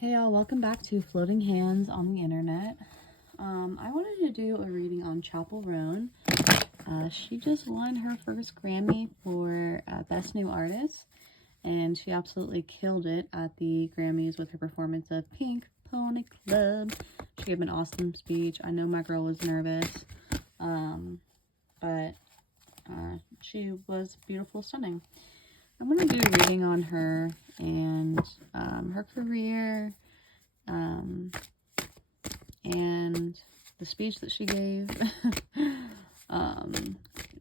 Hey y'all, welcome back to Floating Hands on the Internet. I wanted to do a reading on Chappell Roan. She just won her first Grammy for Best New Artist, and she absolutely killed it at the Grammys with her performance of Pink Pony Club. She gave an awesome speech. I know my girl was nervous, but she was beautiful, stunning. I'm going to do a reading on her and her career, and the speech that she gave.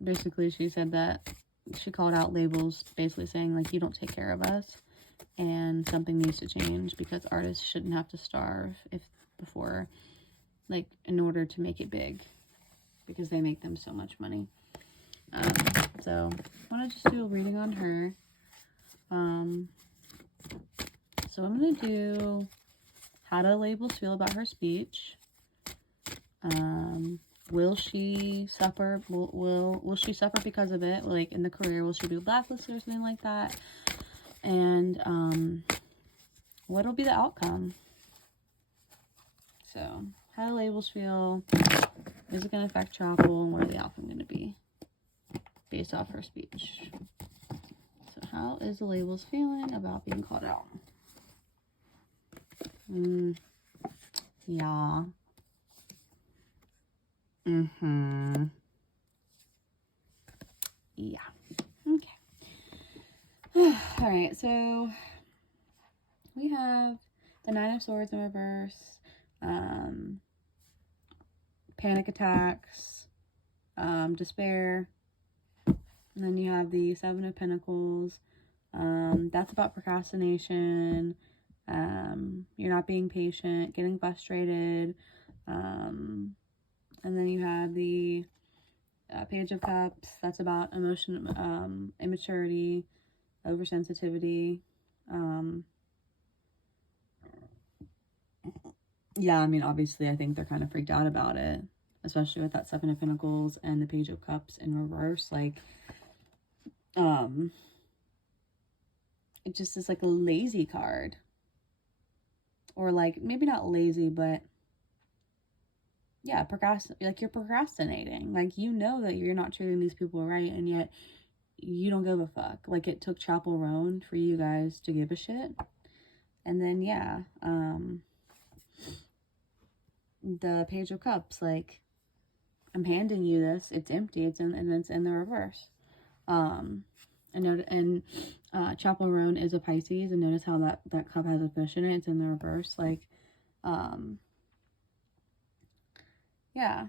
Basically, she said that she called out labels, basically saying, like, you don't take care of us, and something needs to change because artists shouldn't have to starve in order to make it big, because they make them so much money. So I want to just do a reading on her. So I'm going to do how do labels feel about her speech. Will she suffer? Will she suffer because of it? Like in the career, will she be blacklisted or something like that? And what'll be the outcome? So how do labels feel? Is it going to affect Chappell? And what are the outcome going to be based off her speech? So how is the labels feeling about being called out? Yeah. Yeah. Okay. Alright, so we have the Nine of Swords in reverse, panic attacks, despair, and then you have the Seven of Pentacles. That's about procrastination. You're not being patient, getting frustrated. And then you have the Page of Cups. That's about immaturity, oversensitivity. Yeah, I mean, obviously, I think they're kind of freaked out about it, especially with that Seven of Pentacles and the Page of Cups in reverse. Like, it just is like a lazy card. Or like, maybe not lazy, but yeah, you're procrastinating. Like, you know that you're not treating these people right, and yet you don't give a fuck. Like, it took Chappell Roan for you guys to give a shit. And then, yeah, the Page of Cups, like, I'm handing you this. It's empty. It's in the reverse. And Chappell Roan is a Pisces, and notice how that cup has a fish in it. It's in the reverse. Like, yeah,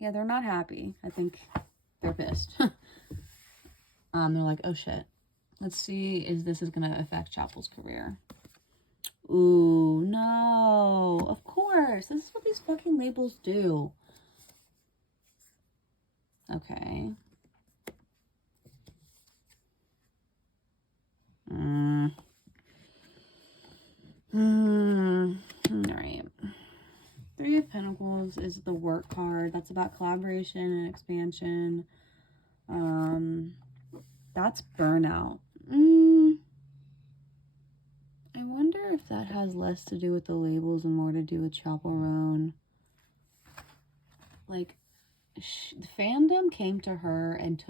they're not happy. I think they're pissed. They're like, oh shit. Let's see if this is gonna affect Chappell's career. Ooh, no. Of course. This is what these fucking labels do. Okay. Alright. Three of Pentacles is the work card. That's about collaboration and expansion. That's burnout. I wonder if that has less to do with the labels and more to do with Chappell Roan. Like, the fandom came to her and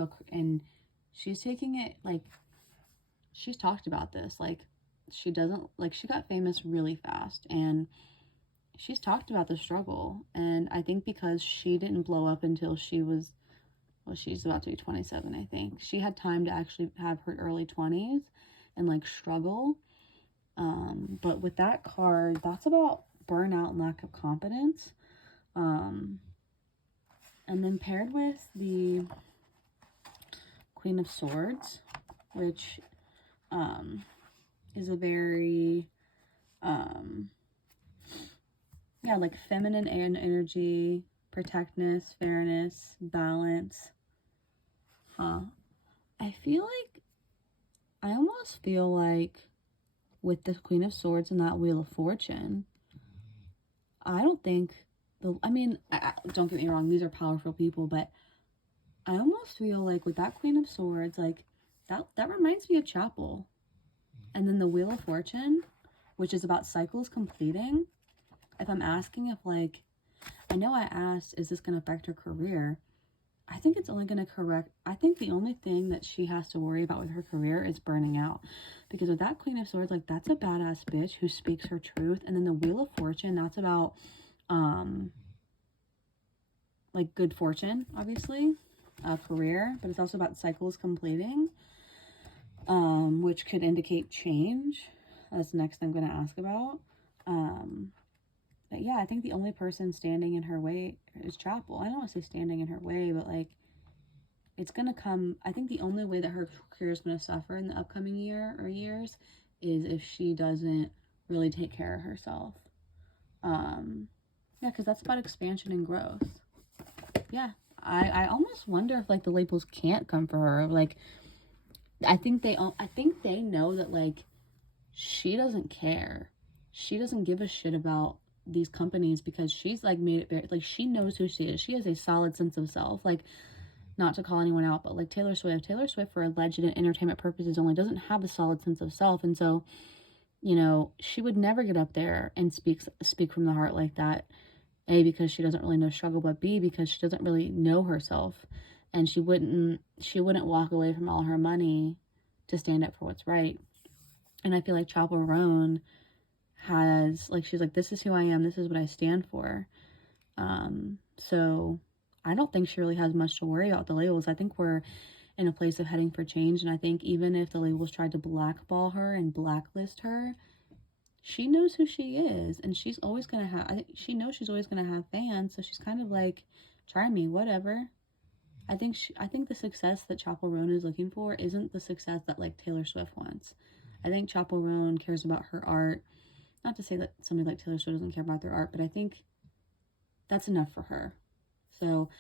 she's taking it, like, she's talked about this. Like, she got famous really fast, and she's talked about the struggle. And I think because she didn't blow up until she's about to be 27, I think. She had time to actually have her early 20s and, like, struggle. But with that card, that's about burnout and lack of confidence. And then paired with the Queen of Swords, which is a very, like feminine energy, protectiveness, fairness, balance. I almost feel like with the Queen of Swords and that Wheel of Fortune, I don't think don't get me wrong, these are powerful people, but I almost feel like with that Queen of Swords, like, that reminds me of Chappell. And then the Wheel of Fortune, which is about cycles completing. If I'm asking if, like, I know I asked, is this going to affect her career? I think it's only going to correct. I think the only thing that she has to worry about with her career is burning out. Because with that Queen of Swords, like, that's a badass bitch who speaks her truth. And then the Wheel of Fortune, that's about, like, good fortune, obviously, career. But it's also about cycles completing, which could indicate change. That's the next thing I'm going to ask about. But yeah, I think the only person standing in her way is Chappell. I don't want to say standing in her way, but like, it's going to come. I think the only way that her career is going to suffer in the upcoming year or years is if she doesn't really take care of herself. Yeah, because that's about expansion and growth. Yeah, I almost wonder if, like, the labels can't come for her. Like, I think they know that, like, she doesn't care. She doesn't give a shit about these companies because she's, like, made it very, like, she knows who she is. She has a solid sense of self. Like, not to call anyone out, but like Taylor Swift, for alleged and entertainment purposes only, doesn't have a solid sense of self. And so, you know, she would never get up there and speak from the heart like that. A, because she doesn't really know struggle, but B, because she doesn't really know herself, and she wouldn't walk away from all her money to stand up for what's right. And I feel like Chappell Roan has, like, she's like, this is who I am, this is what I stand for. So I don't think she really has much to worry about the labels. I think we're in a place of heading for change, and I think even if the labels tried to blackball her and blacklist her, she knows who she is, and she's always gonna have, I think she knows she's always gonna have fans, so she's kind of like, try me, whatever. I think the success that Chappell Roan is looking for isn't the success that, like, Taylor Swift wants. I think Chappell Roan cares about her art. Not to say that somebody like Taylor Swift doesn't care about their art, but I think that's enough for her. So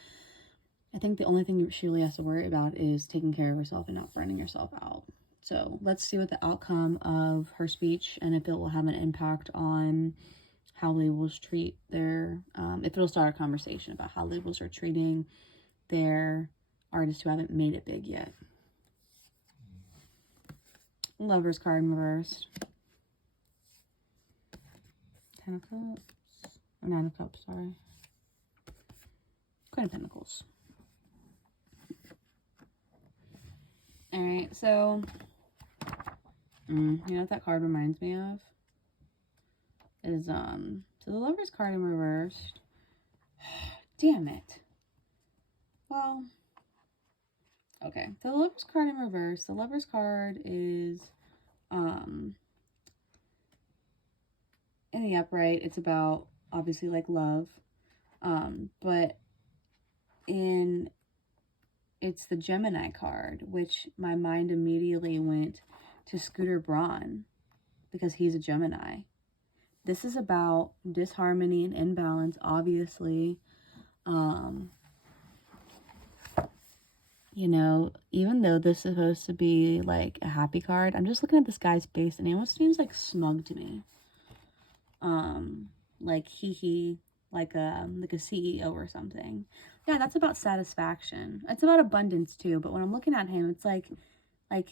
I think the only thing she really has to worry about is taking care of herself and not burning herself out. So let's see what the outcome of her speech, and if it will have an impact on how labels treat their, if it'll start a conversation about how labels are treating their artists who haven't made it big yet. Lover's card in reverse. 10 of Cups. Or 9 of Cups, sorry. Queen of Pentacles. Alright, so, you know what that card reminds me of? Is, so the Lover's card in reverse. Damn it. Well, okay. The Lover's card in reverse. The Lover's card is, in the upright, it's about, obviously, like, love. But it's the Gemini card, which my mind immediately went to Scooter Braun, because he's a Gemini. This is about disharmony and imbalance, obviously. You know, even though this is supposed to be, like, a happy card, I'm just looking at this guy's face, and he almost seems, like, smug to me. Like, like a CEO or something. Yeah, that's about satisfaction. It's about abundance too, but when I'm looking at him, it's like I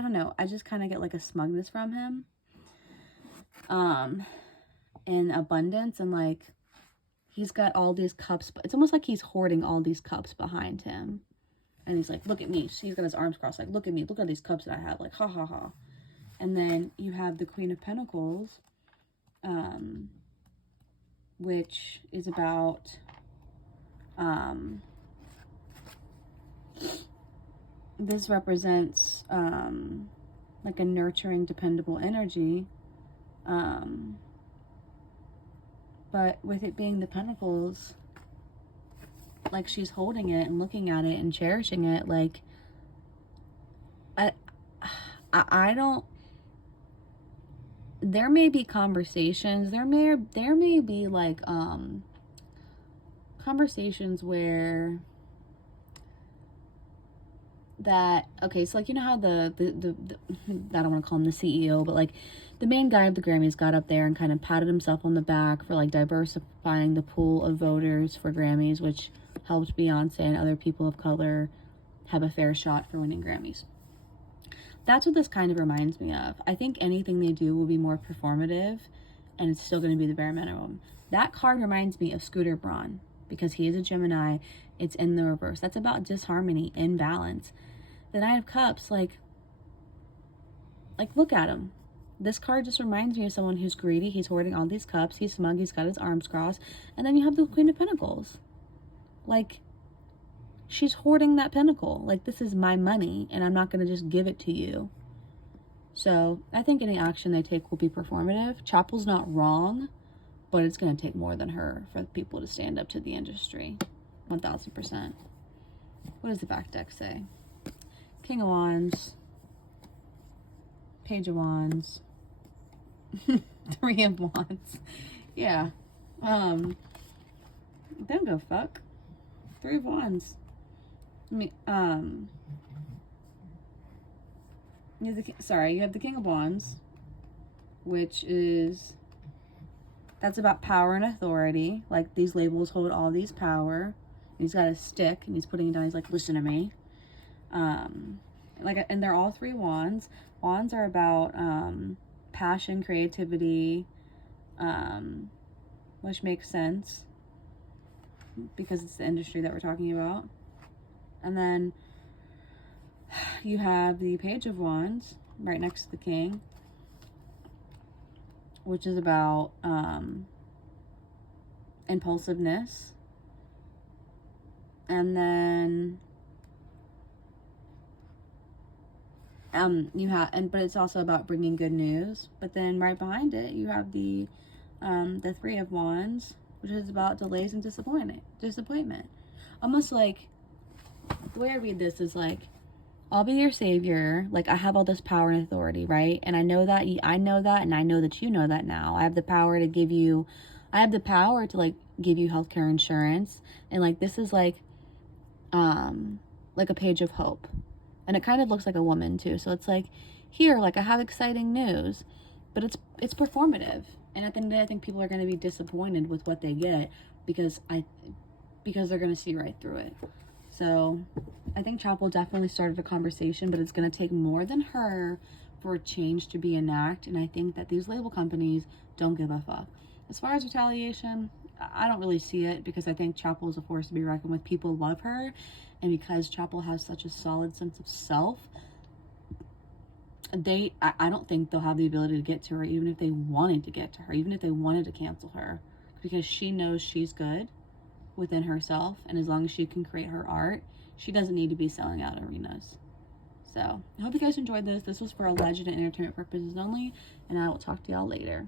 don't know, I just kind of get, like, a smugness from him. And abundance, and, like, he's got all these cups, but it's almost like he's hoarding all these cups behind him. And he's like, look at me. He's got his arms crossed, like, look at me. Look at these cups that I have. Like, ha, ha, ha. And then you have the Queen of Pentacles, which is about, this represents, like, a nurturing, dependable energy. But with it being the Pentacles, like, she's holding it and looking at it and cherishing it. Like, I don't, there may be conversations, there may be, like, conversations where that, okay, so, like, you know how the I don't want to call him the CEO, but, like, the main guy of the Grammys got up there and kind of patted himself on the back for, like, diversifying the pool of voters for Grammys, which helped Beyonce and other people of color have a fair shot for winning Grammys. That's what this kind of reminds me of. I think anything they do will be more performative, and it's still going to be the bare minimum. That card reminds me of Scooter Braun, because he is a Gemini. It's in the reverse. That's about disharmony, imbalance. The Knight of Cups, like look at him. This card just reminds me of someone who's greedy. He's hoarding all these cups. He's smug. He's got his arms crossed. And then you have the Queen of Pentacles. Like, she's hoarding that pentacle. Like, this is my money, and I'm not going to just give it to you. So I think any action they take will be performative. Chappell's not wrong, but it's going to take more than her for people to stand up to the industry. 1000%. What does the back deck say? King of Wands. Page of Wands. Three of Wands. Yeah. Don't go fuck. Three of Wands. I mean, you have the King of Wands, which is, that's about power and authority. Like, these labels hold all these power. He's got a stick, and he's putting it down. He's like, listen to me. And they're all three wands. Wands are about passion, creativity, which makes sense because it's the industry that we're talking about. And then you have the Page of Wands right next to the King, which is about impulsiveness. And then but it's also about bringing good news. But then right behind it, you have the Three of Wands, which is about delays and disappointment. Almost like, the way I read this is like, I'll be your savior. Like, I have all this power and authority, right? And I know that, and I know that you know that now. I have the power to give you healthcare insurance. And like, this is like a page of hope. And it kind of looks like a woman too. So it's like, here, like, I have exciting news, but it's performative. And at the end of the day, I think people are going to be disappointed with what they get because they're going to see right through it. So I think Chappell definitely started a conversation, but it's going to take more than her for a change to be enacted. And I think that these label companies don't give a fuck. As far as retaliation, I don't really see it, because I think Chappell is a force to be reckoned with. People love her, and because Chappell has such a solid sense of self, I don't think they'll have the ability to get to her, even if they wanted to get to her, even if they wanted to cancel her, because she knows she's good within herself, and as long as she can create her art, she doesn't need to be selling out arenas. So I hope you guys enjoyed this. This was for alleged and entertainment purposes only, and I will talk to y'all later.